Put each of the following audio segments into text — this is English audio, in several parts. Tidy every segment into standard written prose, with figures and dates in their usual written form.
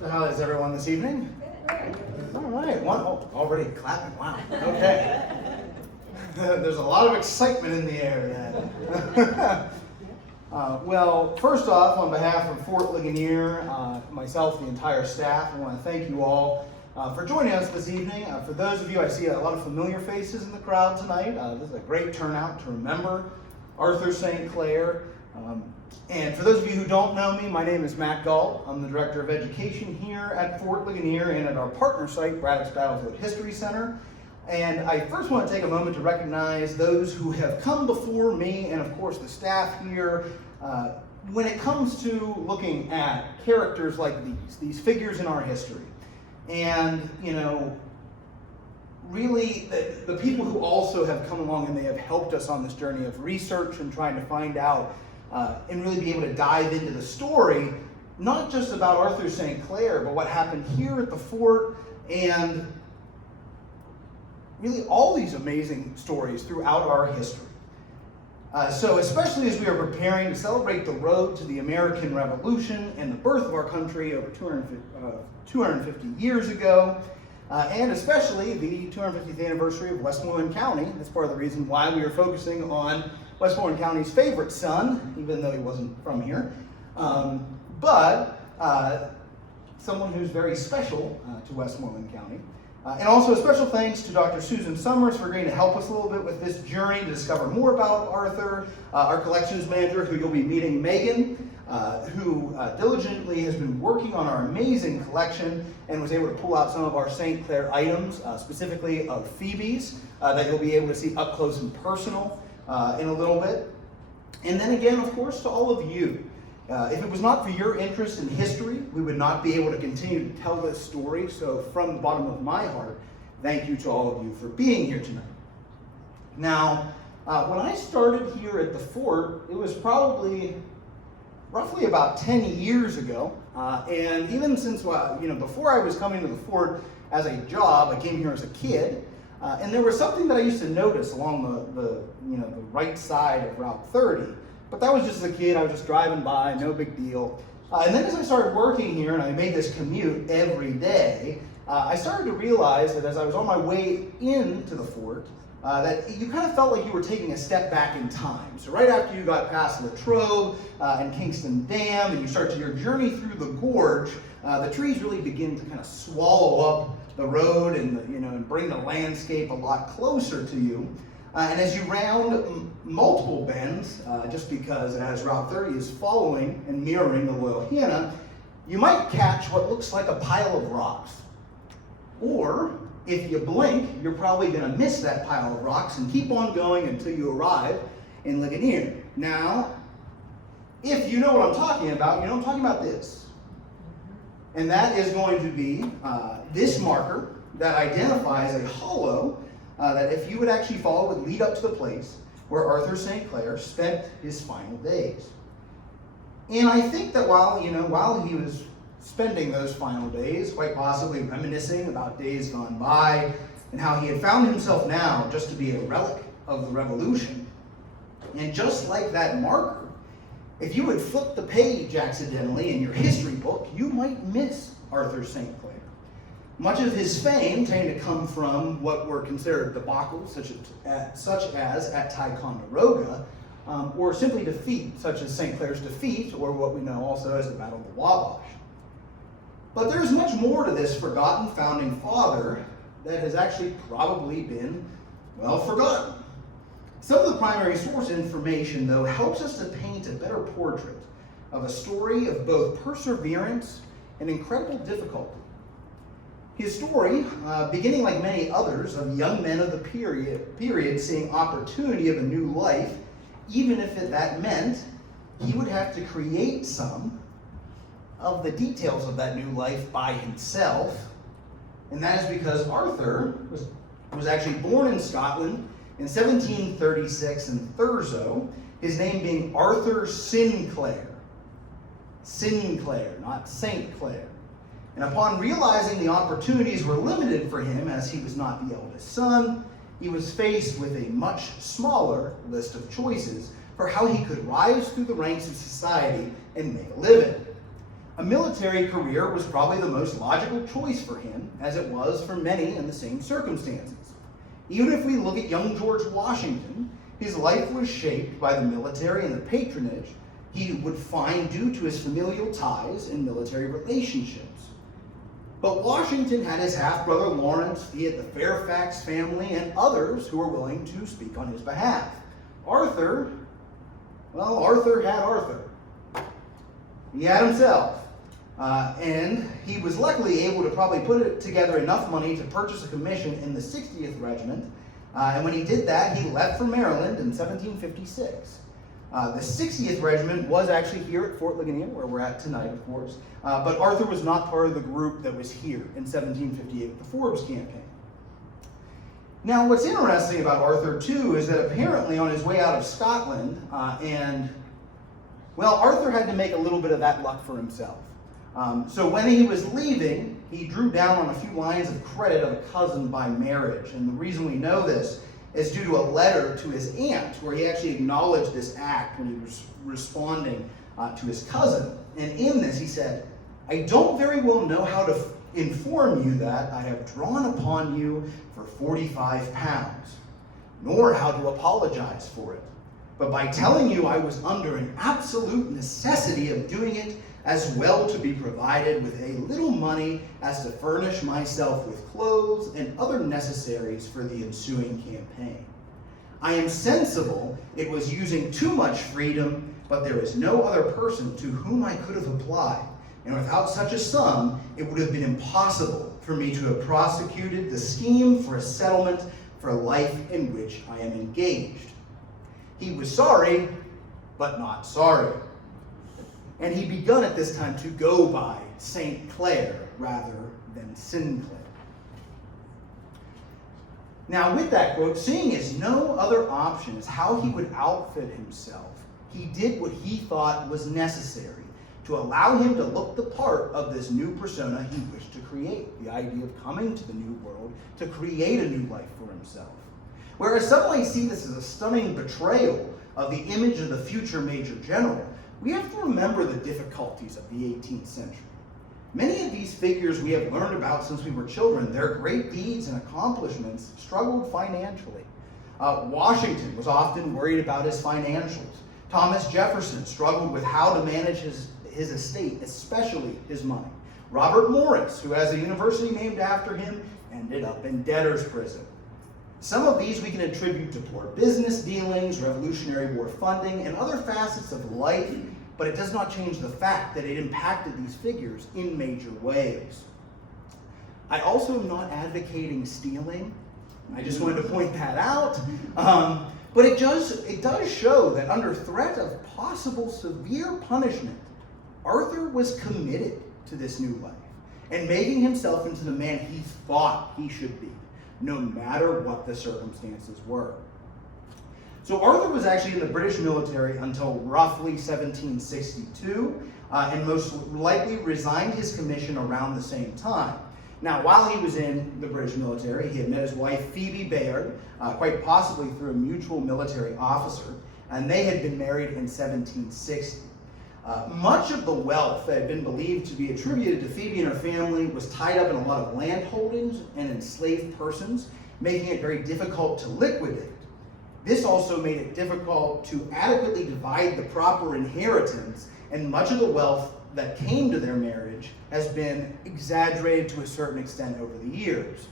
So how is everyone this evening? All right. Already clapping. Wow. Okay. There's a lot of excitement in the air then. Well, first off, on behalf of Fort Ligonier, myself, the entire staff, I want to thank you all for joining us this evening. For those of you, I see a lot of familiar faces in the crowd tonight. This is a great turnout to remember Arthur St. Clair. And for those of you who don't know me, my name is Matt Gall. I'm the Director of Education here at Fort Ligonier and at our partner site, Braddock's Battlefield History Center. And I first want to take a moment to recognize those who have come before me and, of course, the staff here. When it comes to looking at characters like these figures in our history, and, you know, really the people who also have come along and they have helped us on this journey of research and trying to find out and really be able to dive into the story, not just about Arthur St. Clair, but what happened here at the fort and really all these amazing stories throughout our history. So especially as we are preparing to celebrate the road to the American Revolution and the birth of our country over 250 years ago, and especially the 250th anniversary of Westmoreland County. That's part of the reason why we are focusing on Westmoreland County's favorite son, even though he wasn't from here, but someone who's very special to Westmoreland County. And also a special thanks to Dr. Susan Summers for agreeing to help us a little bit with this journey to discover more about Arthur, our collections manager, who you'll be meeting, Megan, who diligently has been working on our amazing collection and was able to pull out some of our St. Clair items, specifically of Phoebe's, that you'll be able to see up close and personal in a little bit. And then again, of course, to all of you. If it was not for your interest in history, we would not be able to continue to tell this story. So from the bottom of my heart, thank you to all of you for being here tonight. Now, when I started here at the fort, it was probably roughly about 10 years ago. And even since, before I was coming to the fort as a job, I came here as a kid. And there was something that I used to notice along the right side of Route 30. But that was just as a kid. I was just driving by, no big deal. And then as I started working here and I made this commute every day, I started to realize that as I was on my way into the fort, that you kind of felt like you were taking a step back in time. So right after you got past Latrobe and Kingston Dam and you start your journey through the gorge, the trees really begin to kind of swallow up the road and and bring the landscape a lot closer to you. And as you round multiple bends, just because as Route 30 is following and mirroring the Loyal Hannah, you might catch what looks like a pile of rocks. Or, if you blink, you're probably going to miss that pile of rocks and keep on going until you arrive in Ligonier. Now, if you know what I'm talking about, you know I'm talking about this. And that is going to be this marker that identifies a hollow that if you would actually follow would lead up to the place where Arthur St. Clair spent his final days. And I think that while he was spending those final days, quite possibly reminiscing about days gone by and how he had found himself now just to be a relic of the Revolution. And just like that marker, if you would flip the page accidentally in your history book, you might miss Arthur St. Clair. Much of his fame tended to come from what were considered debacles, such as at Ticonderoga, or simply defeat, such as St. Clair's defeat, or what we know also as the Battle of the Wabash. But there's much more to this forgotten founding father that has actually probably been, forgotten. Some of the primary source information, though, helps us to paint a better portrait of a story of both perseverance and incredible difficulty. His story, beginning like many others of young men of the period seeing opportunity of a new life, even if that meant he would have to create some of the details of that new life by himself. And that is because Arthur was actually born in Scotland in 1736 in Thurso, his name being Arthur Sinclair. Sinclair, not St. Clair. And upon realizing the opportunities were limited for him as he was not the eldest son, he was faced with a much smaller list of choices for how he could rise through the ranks of society and make a living. A military career was probably the most logical choice for him, as it was for many in the same circumstances. Even if we look at young George Washington, his life was shaped by the military and the patronage he would find due to his familial ties and military relationships. But Washington had his half-brother Lawrence, he had the Fairfax family, and others who were willing to speak on his behalf. Arthur had Arthur. He had himself. And he was luckily able to probably put together enough money to purchase a commission in the 60th Regiment. And when he did that, he left for Maryland in 1756. The 60th Regiment was actually here at Fort Ligonier, where we're at tonight, of course. But Arthur was not part of the group that was here in 1758 with the Forbes campaign. Now, what's interesting about Arthur, too, is that apparently on his way out of Scotland, Arthur had to make a little bit of that luck for himself. So when he was leaving, he drew down on a few lines of credit of a cousin by marriage. And the reason we know this is due to a letter to his aunt, where he actually acknowledged this act when he was responding to his cousin. And in this, he said, "I don't very well know how to inform you that I have drawn upon you for 45 pounds, nor how to apologize for it. But by telling you I was under an absolute necessity of doing it, as well to be provided with a little money as to furnish myself with clothes and other necessaries for the ensuing campaign. I am sensible it was using too much freedom, but there is no other person to whom I could have applied, and without such a sum, it would have been impossible for me to have prosecuted the scheme for a settlement for life in which I am engaged." He was sorry, but not sorry. And he begun at this time to go by St. Clair rather than Sinclair. Now, with that quote, seeing as no other option as how he would outfit himself, he did what he thought was necessary to allow him to look the part of this new persona he wished to create, the idea of coming to the new world to create a new life for himself. Whereas some might see this as a stunning betrayal of the image of the future Major General, we have to remember the difficulties of the 18th century. Many of these figures we have learned about since we were children, their great deeds and accomplishments struggled financially. Washington was often worried about his financials. Thomas Jefferson struggled with how to manage his estate, especially his money. Robert Morris, who has a university named after him, ended up in debtor's prison. Some of these we can attribute to poor business dealings, Revolutionary War funding, and other facets of life, but it does not change the fact that it impacted these figures in major ways. I also am not advocating stealing. I just wanted to point that out. But it does show that under threat of possible severe punishment, Arthur was committed to this new life and making himself into the man he thought he should be, no matter what the circumstances were. So Arthur was actually in the British military until roughly 1762, and most likely resigned his commission around the same time. Now, while he was in the British military, he had met his wife Phoebe Bayard, quite possibly through a mutual military officer, and they had been married in 1760. Much of the wealth that had been believed to be attributed to Phoebe and her family was tied up in a lot of land holdings and enslaved persons, making it very difficult to liquidate. This also made it difficult to adequately divide the proper inheritance, and much of the wealth that came to their marriage has been exaggerated to a certain extent over the years.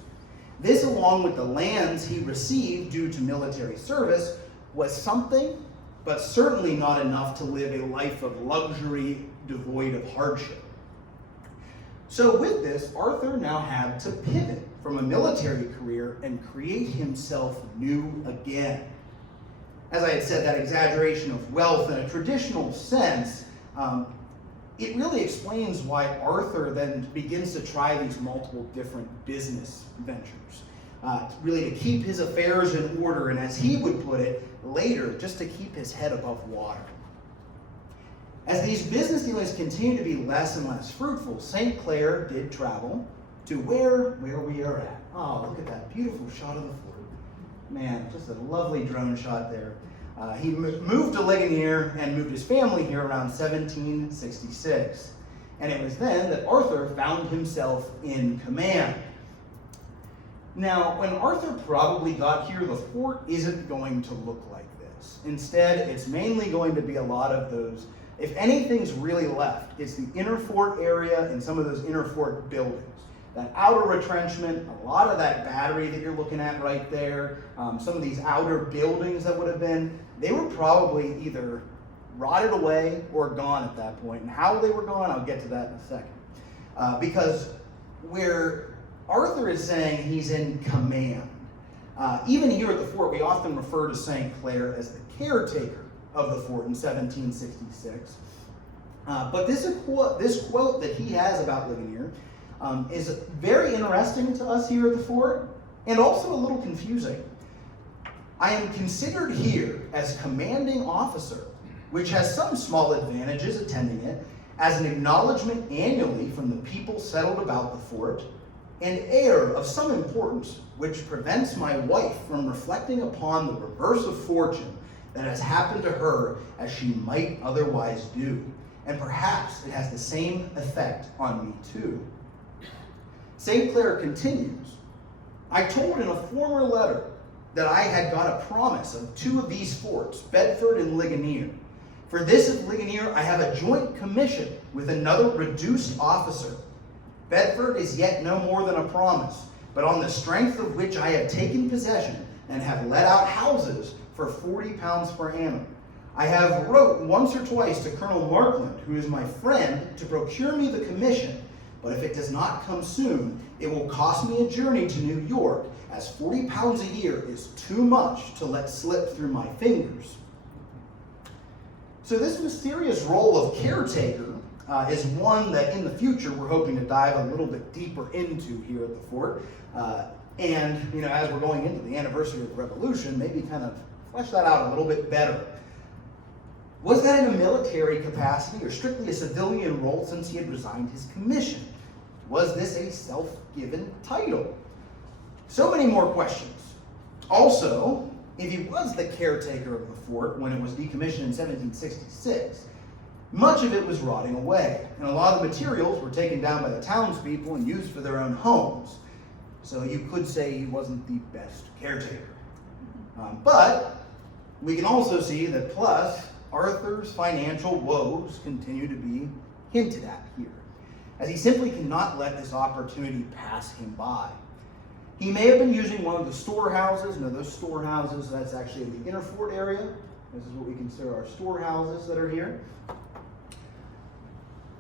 This, along with the lands he received due to military service, was something, but certainly not enough to live a life of luxury devoid of hardship. So with this, Arthur now had to pivot from a military career and create himself new again. As I had said, that exaggeration of wealth in a traditional sense, it really explains why Arthur then begins to try these multiple different business ventures, really to keep his affairs in order, and as he would put it later, just to keep his head above water. As these business dealings continued to be less and less fruitful, St. Clair did travel to where we are at. Oh, look at that beautiful shot of the fort. Man, just a lovely drone shot there. He moved to Ligonier and moved his family here around 1766. and it was then that Arthur found himself in command. Now, when Arthur probably got here, the fort isn't going to look like this. Instead, it's mainly going to be a lot of those, if anything's really left, it's the inner fort area and some of those inner fort buildings. That outer retrenchment, a lot of that battery that you're looking at right there, some of these outer buildings that would have been, they were probably either rotted away or gone at that point. And how they were gone, I'll get to that in a second. Because where Arthur is saying he's in command, even here at the fort, we often refer to St. Clair as the caretaker of the fort in 1766. But this quote that he has about Ligonier is very interesting to us here at the fort, and also a little confusing. I am considered here as commanding officer, which has some small advantages attending it, as an acknowledgement annually from the people settled about the fort, and heir of some importance, which prevents my wife from reflecting upon the reverse of fortune that has happened to her as she might otherwise do, and perhaps it has the same effect on me too. St. Clair continues, I told in a former letter that I had got a promise of 2 of these forts, Bedford and Ligonier. For this of Ligonier I have a joint commission with another reduced officer. Bedford is yet no more than a promise, but on the strength of which I have taken possession and have let out houses for £40 per annum. I have wrote once or twice to Colonel Markland, who is my friend, to procure me the commission, but if it does not come soon, it will cost me a journey to New York, as £40 a year is too much to let slip through my fingers. So this mysterious role of caretaker is one that in the future we're hoping to dive a little bit deeper into here at the fort. And as we're going into the anniversary of the Revolution, maybe kind of flesh that out a little bit better. Was that in a military capacity or strictly a civilian role since he had resigned his commission? Was this a self-given title? So many more questions. Also, if he was the caretaker of the fort when it was decommissioned in 1766, much of it was rotting away, and a lot of the materials were taken down by the townspeople and used for their own homes. So you could say he wasn't the best caretaker. But we can also see that plus, Arthur's financial woes continue to be hinted at here, as he simply cannot let this opportunity pass him by. He may have been using one of the storehouses. Now those storehouses, that's actually in the inner fort area. This is what we consider our storehouses that are here.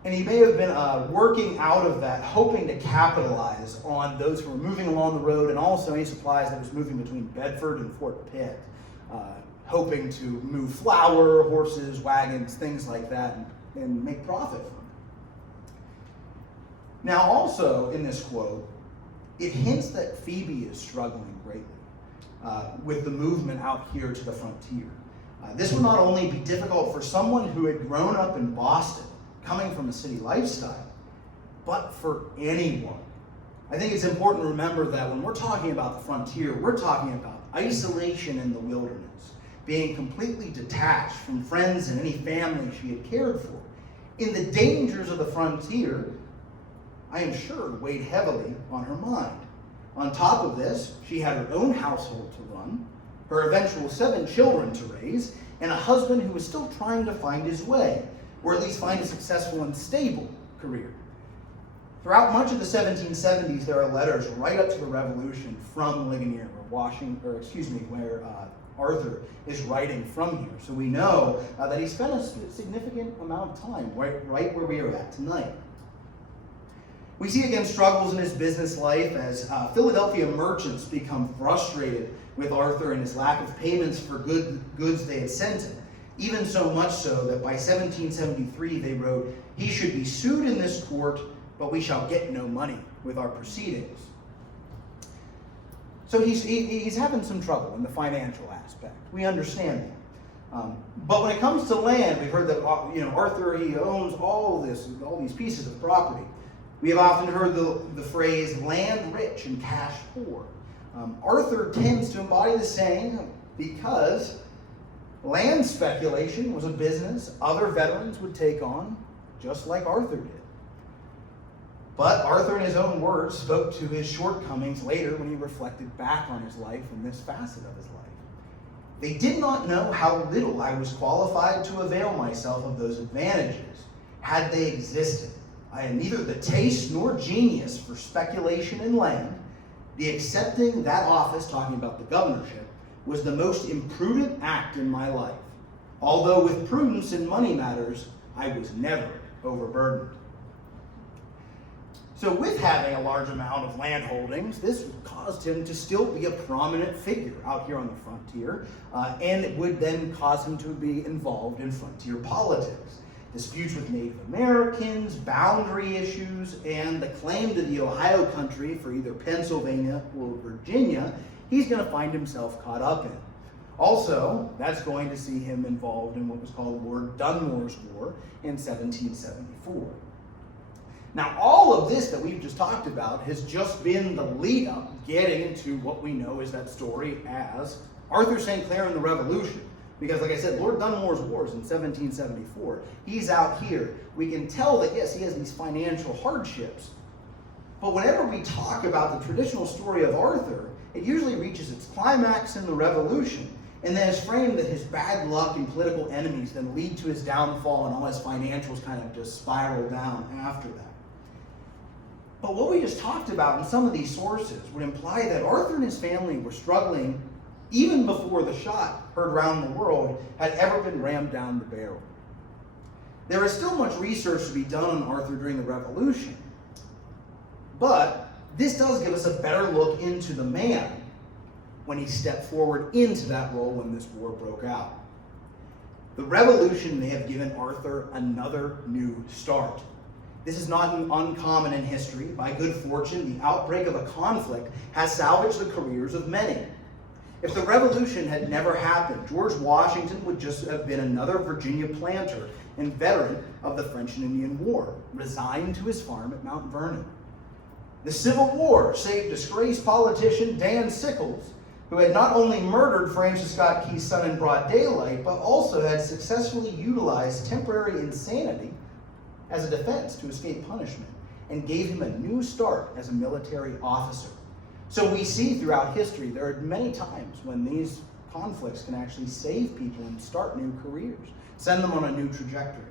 And he may have been working out of that, hoping to capitalize on those who were moving along the road and also any supplies that was moving between Bedford and Fort Pitt, hoping to move flour, horses, wagons, things like that, and make profit from it. Now also in this quote, it hints that Phoebe is struggling greatly with the movement out here to the frontier. This would not only be difficult for someone who had grown up in Boston, coming from a city lifestyle, but for anyone. I think it's important to remember that when we're talking about the frontier, we're talking about isolation in the wilderness, being completely detached from friends and any family she had cared for. In the dangers of the frontier, I am sure, weighed heavily on her mind. On top of this, she had her own household to run, her eventual 7 children to raise, and a husband who was still trying to find his way, or at least find a successful and stable career. Throughout much of the 1770s, there are letters right up to the Revolution from Ligonier, where Arthur is writing from here. So we know that he spent a significant amount of time right where we are at tonight. We see again struggles in his business life as Philadelphia merchants become frustrated with Arthur and his lack of payments for goods they had sent him. Even so much so that by 1773 they wrote, "He should be sued in this court, but we shall get no money with our proceedings." So he's having some trouble in the financial aspect. We understand that. But when it comes to land, we've heard that Arthur, he owns all these pieces of property. We have often heard the phrase land rich and cash poor. Arthur tends to embody the saying because land speculation was a business other veterans would take on, just like Arthur did. But Arthur, in his own words, spoke to his shortcomings later when he reflected back on his life and this facet of his life. They did not know how little I was qualified to avail myself of those advantages, had they existed. I had neither the taste nor genius for speculation in land. The accepting that office, talking about the governorship, was the most imprudent act in my life. Although with prudence in money matters, I was never overburdened. So with having a large amount of land holdings, this caused him to still be a prominent figure out here on the frontier, and it would then cause him to be involved in frontier politics. Disputes with Native Americans, boundary issues, and the claim to the Ohio country for either Pennsylvania or Virginia, he's going to find himself caught up in. Also, that's going to see him involved in what was called Lord Dunmore's War in 1774. Now, all of this that we've just talked about has just been the lead up getting to what we know is that story as Arthur St. Clair and the Revolution. Because, like I said, Lord Dunmore's Wars in 1774, he's out here. We can tell that, yes, he has these financial hardships. But whenever we talk about the traditional story of Arthur, it usually reaches its climax in the Revolution, and then is framed that his bad luck and political enemies then lead to his downfall and all his financials kind of just spiral down after that. But what we just talked about in some of these sources would imply that Arthur and his family were struggling even before the shot heard around the world had ever been rammed down the barrel. There is still much research to be done on Arthur during the Revolution, but this does give us a better look into the man when he stepped forward into that role when this war broke out. The Revolution may have given Arthur another new start. This is not uncommon in history. By good fortune, the outbreak of a conflict has salvaged the careers of many. If the Revolution had never happened, George Washington would just have been another Virginia planter and veteran of the French and Indian War, resigned to his farm at Mount Vernon. The Civil War saved disgraced politician Dan Sickles, who had not only murdered Francis Scott Key's son in broad daylight, but also had successfully utilized temporary insanity as a defense to escape punishment, and gave him a new start as a military officer. So we see throughout history there are many times when these conflicts can actually save people and start new careers, send them on a new trajectory.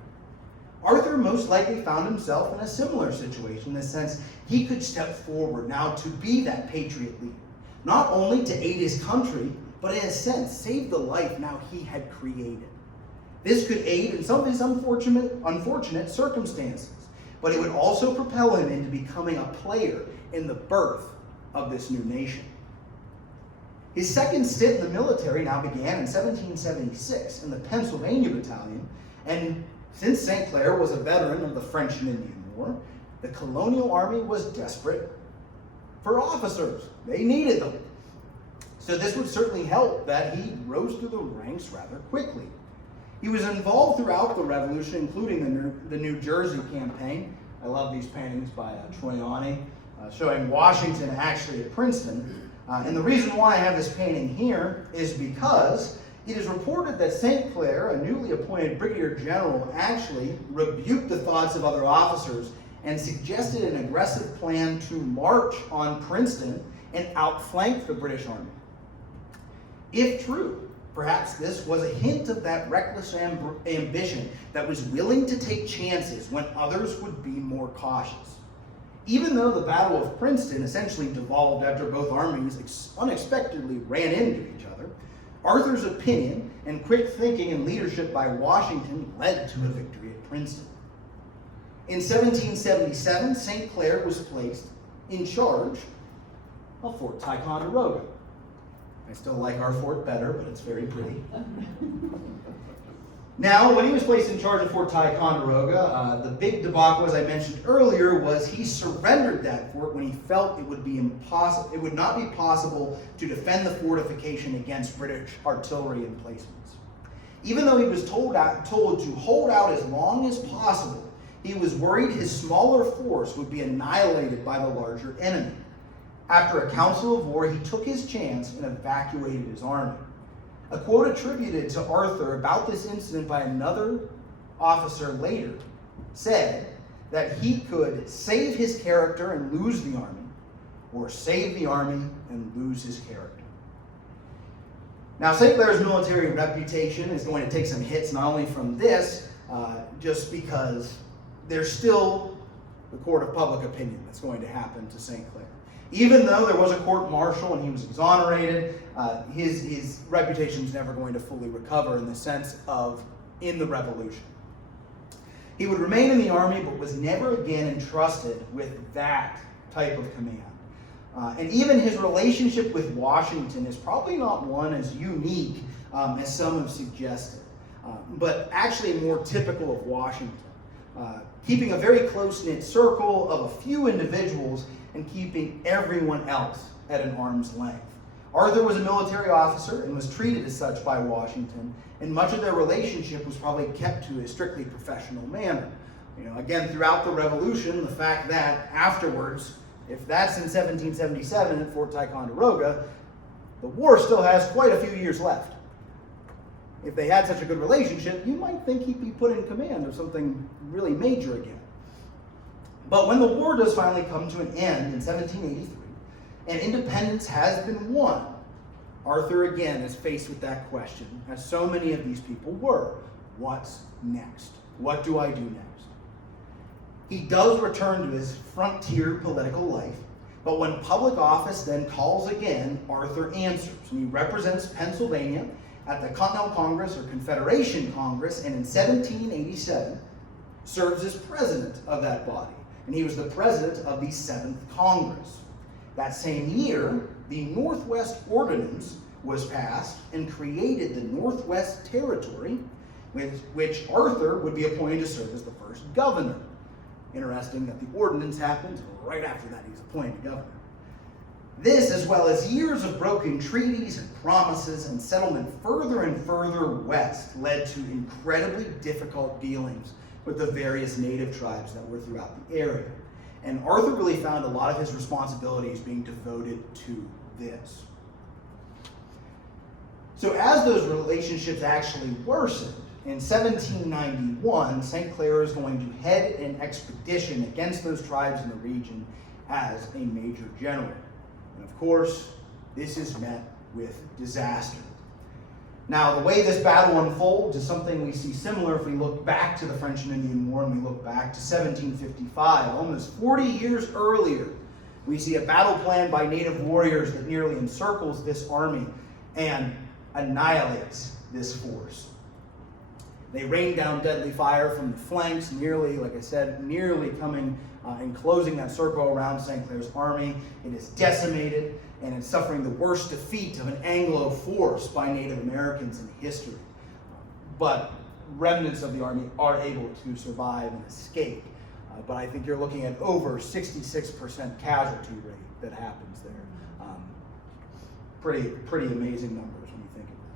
Arthur most likely found himself in a similar situation in the sense he could step forward now to be that patriot leader, not only to aid his country, but in a sense save the life now he had created. This could aid in some of his unfortunate circumstances, but it would also propel him into becoming a player in the birth of this new nation. His second stint in the military now began in 1776 in the Pennsylvania Battalion, and since St. Clair was a veteran of the French and Indian War, the colonial army was desperate for officers. They needed them. So this would certainly help that he rose through the ranks rather quickly. He was involved throughout the Revolution, including the New Jersey campaign. I love these paintings by Troiani, showing Washington actually at Princeton. And the reason why I have this painting here is because it is reported that St. Clair, a newly appointed brigadier general, actually rebuked the thoughts of other officers and suggested an aggressive plan to march on Princeton and outflank the British Army. If true, perhaps this was a hint of that reckless ambition that was willing to take chances when others would be more cautious. Even though the Battle of Princeton essentially devolved after both armies unexpectedly ran into each other, Arthur's opinion and quick thinking and leadership by Washington led to a victory at Princeton. In 1777, St. Clair was placed in charge of Fort Ticonderoga. I still like our fort better, but it's very pretty. Now, when he was placed in charge of Fort Ticonderoga, the big debacle, as I mentioned earlier, was he surrendered that fort when he felt it would not be possible to defend the fortification against British artillery emplacements. Even though he was told to hold out as long as possible, he was worried his smaller force would be annihilated by the larger enemy. After a council of war, he took his chance and evacuated his army. A quote attributed to Arthur about this incident by another officer later said, that he could save his character and lose the army, or save the army and lose his character. Now, St. Clair's military reputation is going to take some hits, not only from this, just because there's still the court of public opinion that's going to happen to St. Clair. Even though there was a court-martial and he was exonerated, his reputation is never going to fully recover in the sense of in the Revolution. He would remain in the army, but was never again entrusted with that type of command. And even his relationship with Washington is probably not one as unique as some have suggested, but actually more typical of Washington. Keeping a very close-knit circle of a few individuals and keeping everyone else at an arm's length. Arthur was a military officer and was treated as such by Washington, and much of their relationship was probably kept to a strictly professional manner. Again, throughout the Revolution, the fact that afterwards, if that's in 1777 at Fort Ticonderoga, the war still has quite a few years left. If they had such a good relationship, you might think he'd be put in command of something really major again. But when the war does finally come to an end in 1783, and independence has been won, Arthur again is faced with that question, as so many of these people were. What's next? What do I do next? He does return to his frontier political life, but when public office then calls again, Arthur answers, and he represents Pennsylvania at the Continental Congress or Confederation Congress, and in 1787 serves as president of that body, and he was the president of the 7th Congress. That same year, the Northwest Ordinance was passed and created the Northwest Territory, with which Arthur would be appointed to serve as the first governor. Interesting that the ordinance happened right after that he was appointed governor. This, as well as years of broken treaties and promises and settlement further and further west, led to incredibly difficult dealings with the various native tribes that were throughout the area. And Arthur really found a lot of his responsibilities being devoted to this. So as those relationships actually worsened, in 1791, St. Clair is going to head an expedition against those tribes in the region as a major general. And of course, this is met with disaster. Now, the way this battle unfolds is something we see similar if we look back to the French and Indian War and we look back to 1755, almost 40 years earlier. We see a battle plan by native warriors that nearly encircles this army and annihilates this force. They rain down deadly fire from the flanks, nearly, like I said, nearly coming and closing that circle around St. Clair's army. It is decimated, and it's suffering the worst defeat of an Anglo force by Native Americans in history. But remnants of the army are able to survive and escape. But I think you're looking at over 66% casualty rate that happens there. Pretty amazing numbers when you think of that.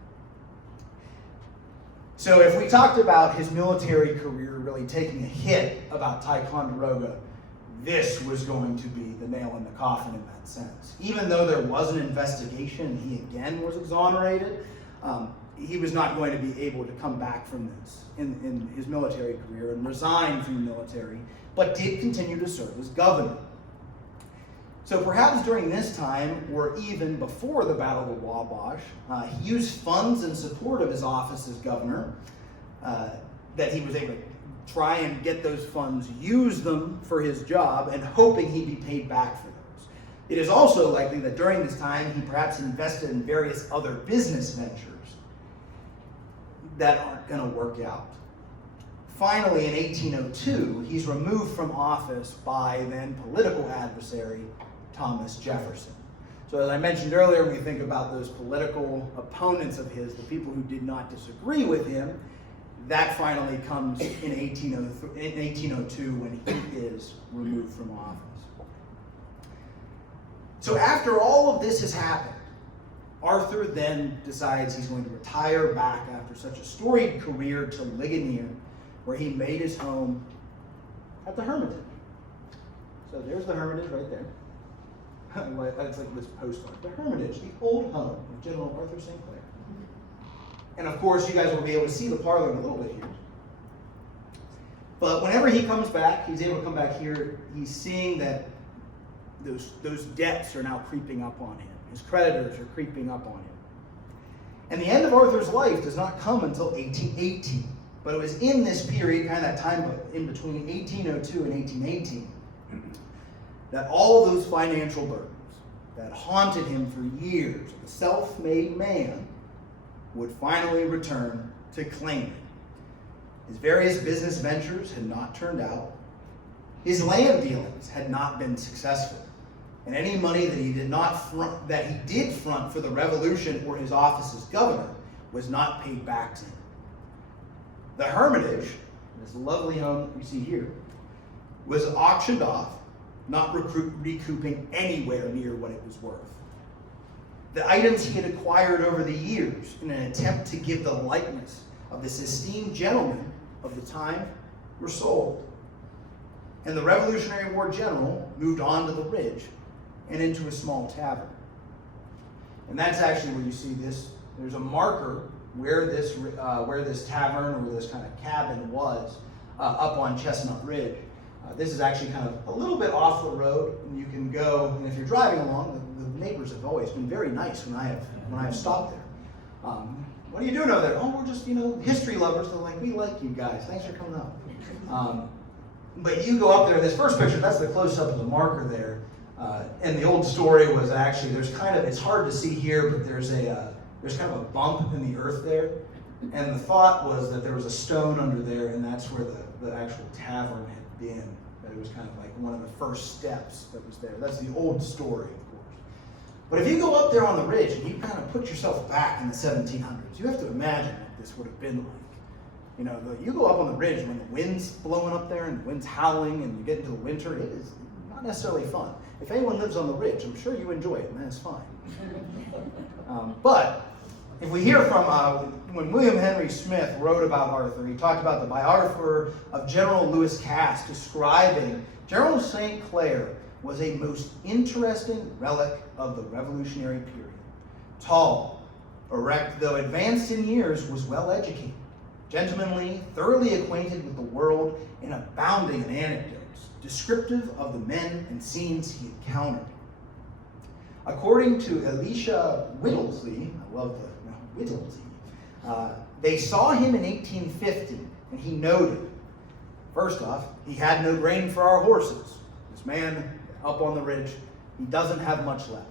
So if we talked about his military career really taking a hit about Ticonderoga, this was going to be the nail in the coffin in that sense. Even though there was an investigation, he again was exonerated, he was not going to be able to come back from this in his military career and resign from the military, but did continue to serve as governor. So perhaps during this time, or even before the Battle of the Wabash, he used funds in support of his office as governor, that he was able to try and get those funds, use them for his job, and hoping he'd be paid back for those. It is also likely that during this time, he perhaps invested in various other business ventures that aren't going to work out. Finally, in 1802, he's removed from office by then political adversary Thomas Jefferson. So as I mentioned earlier, when we think about those political opponents of his, the people who did not disagree with him, that finally comes in 1802 when he is removed from office. So after all of this has happened, Arthur then decides he's going to retire back after such a storied career to Ligonier, where he made his home at the Hermitage. So there's the Hermitage right there. It's like this postcard. The Hermitage, the old home of General Arthur St. Clair. And of course, you guys will be able to see the parlor in a little bit here. But whenever he comes back, he's able to come back here, he's seeing that those debts are now creeping up on him. His creditors are creeping up on him. And the end of Arthur's life does not come until 1818. But it was in this period, kind of that time in between 1802 and 1818, that all those financial burdens that haunted him for years, the self-made man, would finally return to claim it. His various business ventures had not turned out. His land dealings had not been successful. And any money that he did front for the revolution or his office as governor was not paid back to him. The Hermitage, this lovely home you see here, was auctioned off, not recouping anywhere near what it was worth. The items he had acquired over the years in an attempt to give the likeness of this esteemed gentleman of the time were sold. And the Revolutionary War general moved on to the ridge and into a small tavern. And that's actually where you see this. There's a marker where this tavern or this kind of cabin was up on Chestnut Ridge. This is actually kind of a little bit off the road, and you can go. And if you're driving along, the neighbors have always been very nice when I have stopped there. What are you doing over there? Oh, we're just history lovers. They're like, we like you guys. Thanks for coming up. But you go up there. This first picture, that's the close up of the marker there. And the old story was actually it's hard to see here, but there's kind of a bump in the earth there. And the thought was that there was a stone under there, and that's where the actual tavern had been. That it was kind of like one of the first steps that was there. That's the old story, of course. But if you go up there on the ridge and you kind of put yourself back in the 1700s, you have to imagine what this would have been like. You go up on the ridge when the wind's blowing up there and the wind's howling and you get into the winter, it is not necessarily fun. If anyone lives on the ridge, I'm sure you enjoy it, and that's fine. But if we hear from when William Henry Smith wrote about Arthur, he talked about the biographer of General Lewis Cass describing General St. Clair was a most interesting relic of the Revolutionary period. Tall, erect, though advanced in years, was well educated, gentlemanly, thoroughly acquainted with the world, and abounding in anecdotes, descriptive of the men and scenes he encountered. According to Elisha Whittlesey, I love the Whittlesey, they saw him in 1850, and he noted, first off, he had no grain for our horses. This man up on the ridge, he doesn't have much left.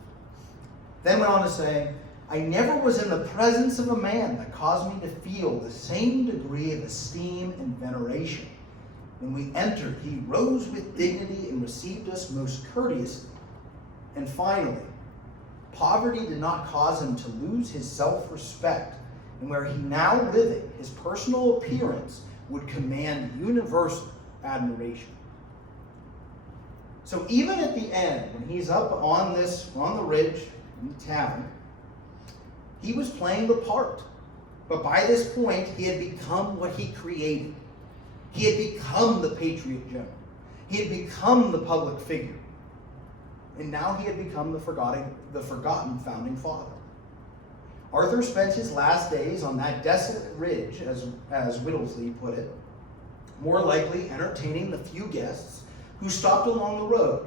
Then went on to say, I never was in the presence of a man that caused me to feel the same degree of esteem and veneration. When we entered, he rose with dignity and received us most courteously. And finally, poverty did not cause him to lose his self-respect, and where he now living, his personal appearance would command universal admiration. So even at the end, when he's up on the ridge in the tavern, he was playing the part. But by this point, he had become what he created. He had become the patriot general. He had become the public figure. And now he had become the forgotten founding father. Arthur spent his last days on that desolate ridge, as Whittlesey put it, more likely entertaining the few guests who stopped along the road,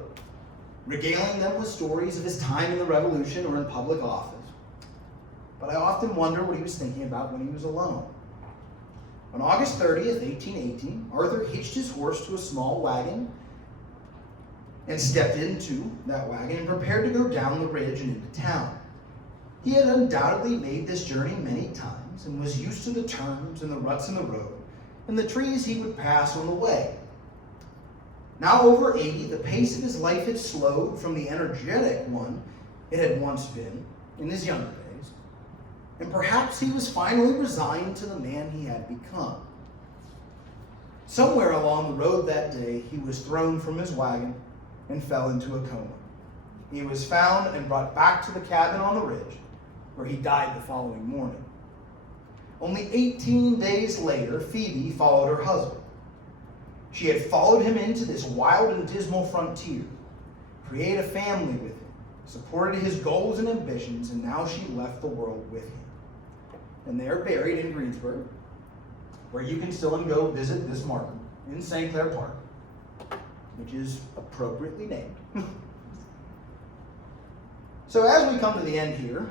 regaling them with stories of his time in the Revolution or in public office. But I often wonder what he was thinking about when he was alone. On August 30th, 1818, Arthur hitched his horse to a small wagon and stepped into that wagon and prepared to go down the ridge and into town. He had undoubtedly made this journey many times and was used to the turns and the ruts in the road and the trees he would pass on the way. Now over 80, the pace of his life had slowed from the energetic one it had once been in his younger days, and perhaps he was finally resigned to the man he had become. Somewhere along the road that day, he was thrown from his wagon and fell into a coma. He was found and brought back to the cabin on the ridge, where he died the following morning. Only 18 days later, Phoebe followed her husband. She had followed him into this wild and dismal frontier, created a family with him, supported his goals and ambitions, and now she left the world with him. And they are buried in Greensburg, where you can still go visit this marker in St. Clair Park, which is appropriately named. So as we come to the end here,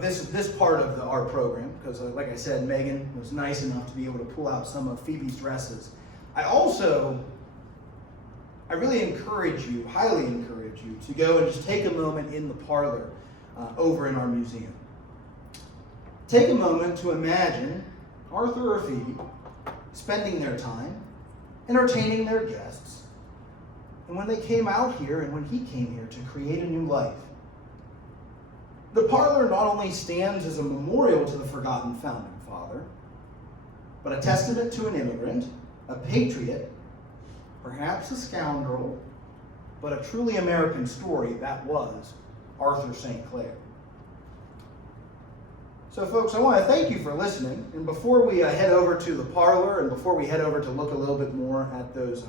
this part of our program, because like I said, Megan was nice enough to be able to pull out some of Phoebe's dresses. I really highly encourage you to go and just take a moment in the parlor over in our museum. Take a moment to imagine Arthur or Phoebe spending their time entertaining their guests, and when they came out here and when he came here to create a new life. The parlor not only stands as a memorial to the forgotten founding father, but a testament to an immigrant, a patriot, perhaps a scoundrel, but a truly American story that was Arthur St. Clair. So folks, I want to thank you for listening, and before we head over to the parlor and before we head over to look a little bit more at those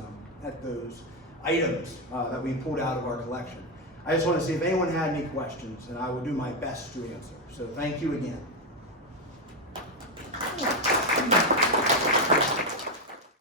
items that we pulled out of our collection, I just want to see if anyone had any questions, and I will do my best to answer. So thank you again.